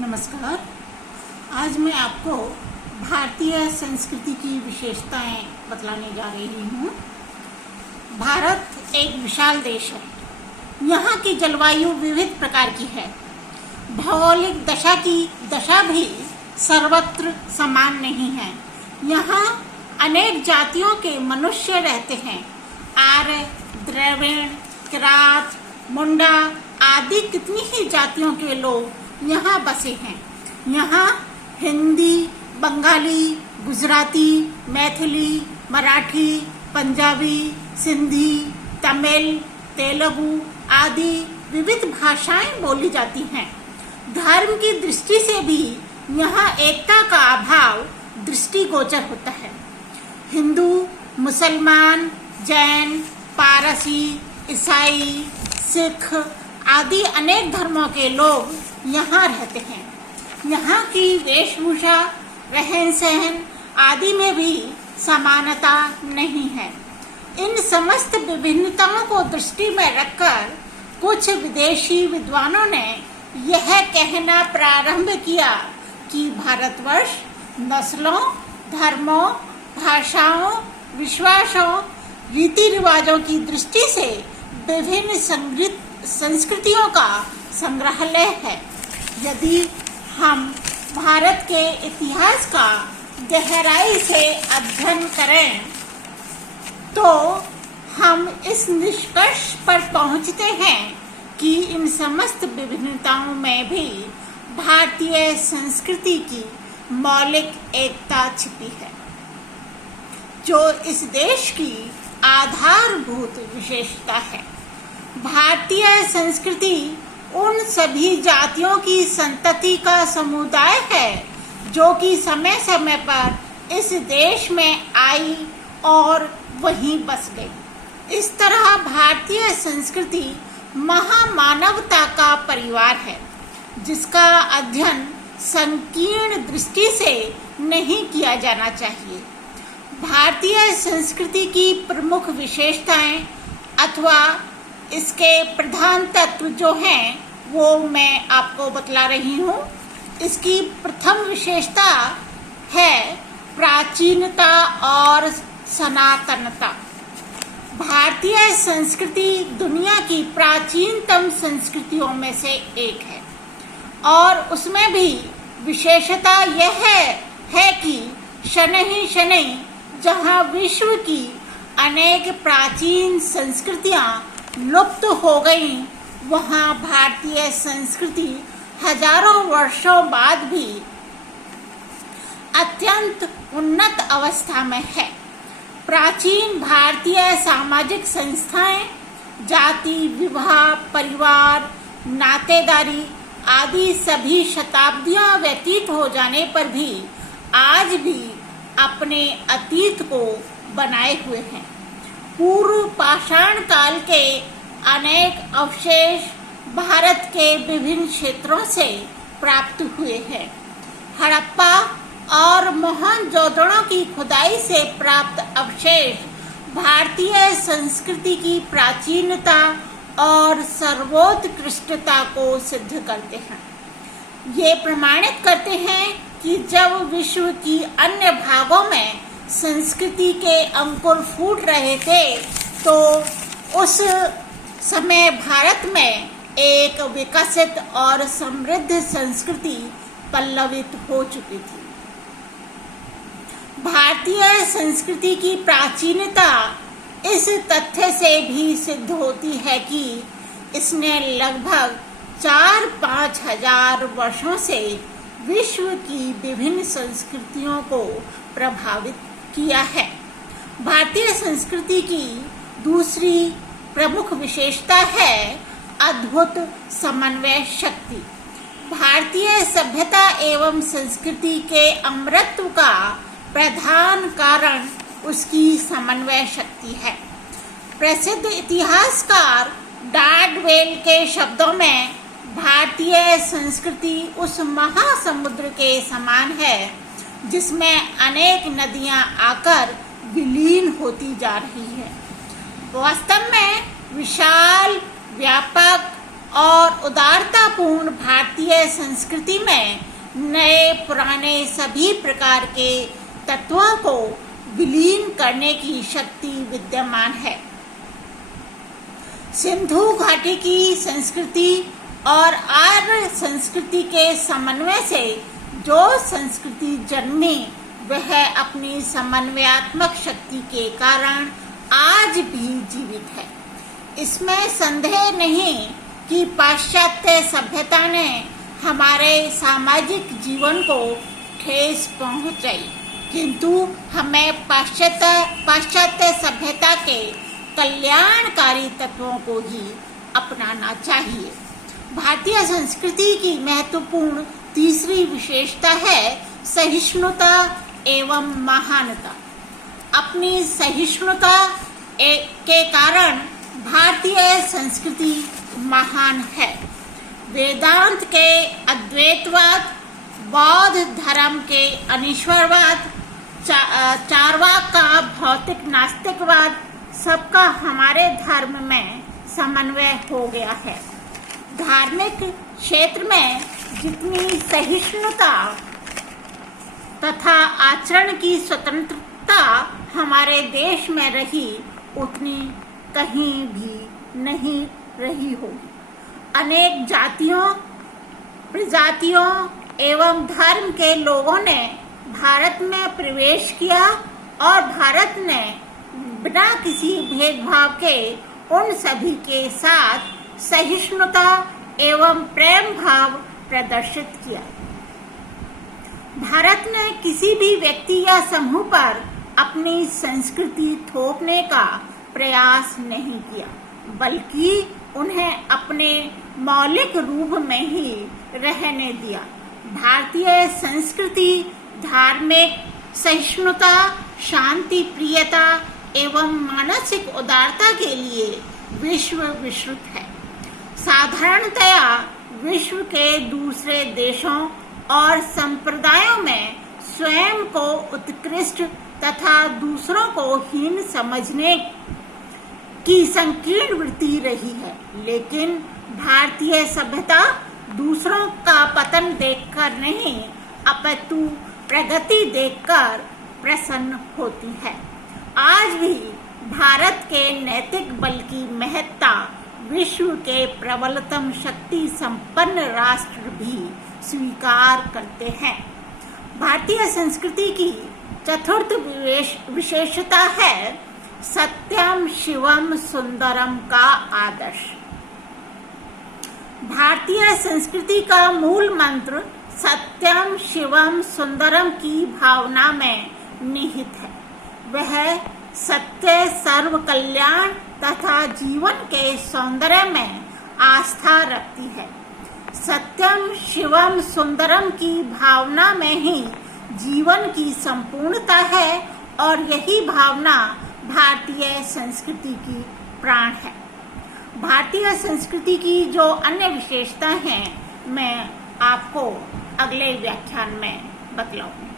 नमस्कार। आज मैं आपको भारतीय संस्कृति की विशेषताएं बतलाने जा रही हूँ। भारत एक विशाल देश है। यहाँ की जलवायु विविध प्रकार की है। भौगोलिक दशा भी सर्वत्र समान नहीं है। यहाँ अनेक जातियों के मनुष्य रहते हैं। आर्य, द्रविड़, किरात, मुंडा आदि कितनी ही जातियों के लोग यहाँ बसे हैं। यहाँ हिंदी, बंगाली, गुजराती, मैथिली, मराठी, पंजाबी, सिंधी, तमिल, तेलुगु आदि विविध भाषाएं बोली जाती हैं। धर्म की दृष्टि से भी यहाँ एकता का अभाव दृष्टिगोचर होता है। हिंदू, मुसलमान, जैन, पारसी, ईसाई, सिख आदि अनेक धर्मों के लोग यहाँ रहते हैं। यहाँ की वेशभूषा, रहन सहन आदि में भी समानता नहीं है। इन समस्त विभिन्नताओं को दृष्टि में रखकर कुछ विदेशी विद्वानों ने यह कहना प्रारंभ किया कि भारतवर्ष नस्लों, धर्मों, भाषाओं, विश्वासों, रीति रिवाजों की दृष्टि से विभिन्न संस्कृतियों का संग्रहालय है। यदि हम भारत के इतिहास का गहराई से अध्ययन करें तो हम इस निष्कर्ष पर पहुंचते हैं कि इन समस्त विभिन्नताओं में भी भारतीय संस्कृति की मौलिक एकता छिपी है, जो इस देश की आधारभूत विशेषता है। भारतीय संस्कृति उन सभी जातियों की संतति का समुदाय है जो कि समय समय पर इस देश में आई और वहीं बस गई। इस तरह भारतीय संस्कृति महामानवता का परिवार है, जिसका अध्ययन संकीर्ण दृष्टि से नहीं किया जाना चाहिए। भारतीय संस्कृति की प्रमुख विशेषताएं अथवा इसके प्रधान तत्व जो हैं वो मैं आपको बतला रही हूँ। इसकी प्रथम विशेषता है प्राचीनता और सनातनता। भारतीय संस्कृति दुनिया की प्राचीनतम संस्कृतियों में से एक है और उसमें भी विशेषता यह है कि शनैः शनैः जहाँ विश्व की अनेक प्राचीन संस्कृतियाँ लुप्त हो गईं, वहाँ भारतीय संस्कृति हजारों वर्षों बाद भी अत्यंत उन्नत अवस्था में है। प्राचीन भारतीय सामाजिक संस्थाएं, जाति, विवाह, परिवार, नातेदारी आदि सभी शताब्दियां व्यतीत हो जाने पर भी आज भी अपने अतीत को बनाए हुए हैं। पूर्व पाषाण काल के अनेक अवशेष भारत के विभिन्न क्षेत्रों से प्राप्त हुए हैं। हड़प्पा और मोहनजोदड़ो की खुदाई से प्राप्त अवशेष भारतीय संस्कृति की प्राचीनता और सर्वोत्कृष्टता को सिद्ध करते हैं। ये प्रमाणित करते हैं कि जब विश्व की अन्य भागों में संस्कृति के अंकुर फूट रहे थे तो उस समय भारत में एक विकसित और समृद्ध संस्कृति पल्लवित हो चुकी थी। भारतीय संस्कृति की प्राचीनता इस तथ्य से भी सिद्ध होती है कि इसने लगभग 4-5 हजार वर्षों से विश्व की विभिन्न संस्कृतियों को प्रभावित किया है। भारतीय संस्कृति की दूसरी प्रमुख विशेषता है अद्भुत समन्वय शक्ति। भारतीय सभ्यता एवं संस्कृति के अमरत्व का प्रधान कारण उसकी समन्वय शक्ति है। प्रसिद्ध इतिहासकार डार्डवेल के शब्दों में भारतीय संस्कृति उस महासमुद्र के समान है जिसमें अनेक नदियां आकर विलीन होती जा रही है। वास्तव में विशाल, व्यापक और उदारतापूर्ण भारतीय संस्कृति में नए पुराने सभी प्रकार के तत्वों को विलीन करने की शक्ति विद्यमान है। सिंधु घाटी की संस्कृति और आर्य संस्कृति के समन्वय से जो संस्कृति जन्मी वह अपनी समन्वयात्मक शक्ति के कारण आज भी जीवित है। इसमें संदेह नहीं कि पाश्चात्य सभ्यता ने हमारे सामाजिक जीवन को ठेस पहुंचाई, किंतु हमें पाश्चात्य सभ्यता के कल्याणकारी तत्वों को ही अपनाना चाहिए। भारतीय संस्कृति की महत्वपूर्ण तीसरी विशेषता है सहिष्णुता एवं महानता। अपनी सहिष्णुता के कारण भारतीय संस्कृति महान है। वेदांत के अद्वैतवाद, बौद्ध धर्म के अनीश्वरवाद, चारवाक का भौतिक नास्तिकवाद सबका हमारे धर्म में समन्वय हो गया है। धार्मिक क्षेत्र में जितनी सहिष्णुता तथा आचरण की स्वतंत्रता हमारे देश में रही उतनी कहीं भी नहीं रही होगी। अनेक जातियों, प्रजातियों एवं धर्म के लोगों ने भारत में प्रवेश किया और भारत ने बिना किसी भेदभाव के उन सभी के साथ सहिष्णुता एवं प्रेम भाव प्रदर्शित किया। भारत ने किसी भी व्यक्ति या समूह पर अपनी संस्कृति थोपने का प्रयास नहीं किया, बल्कि उन्हें अपने मौलिक रूप में ही रहने दिया। भारतीय संस्कृति धार्मिक सहिष्णुता, शांति प्रियता एवं मानसिक उदारता के लिए विश्व विश्रुत है। साधारणतया विश्व के दूसरे देशों और संप्रदायों में स्वयं को उत्कृष्ट तथा दूसरों को हीन समझने की संकीर्ण वृत्ति रही है, लेकिन भारतीय सभ्यता दूसरों का पतन देखकर नहीं अपितु प्रगति देखकर प्रसन्न होती है। आज भी भारत के नैतिक बल की महत्ता विश्व के प्रबलतम शक्ति संपन्न राष्ट्र भी स्वीकार करते हैं। भारतीय संस्कृति की चतुर्थ विशेषता है सत्यम शिवम सुंदरम का आदर्श। भारतीय संस्कृति का मूल मंत्र सत्यम शिवम सुंदरम की भावना में निहित है। वह सत्य, सर्व कल्याण तथा जीवन के सौंदर्य में आस्था रखती है। सत्यम शिवम सुंदरम की भावना में ही जीवन की संपूर्णता है और यही भावना भारतीय संस्कृति की प्राण है। भारतीय संस्कृति की जो अन्य विशेषता हैं मैं आपको अगले व्याख्यान में बतलाऊंगी।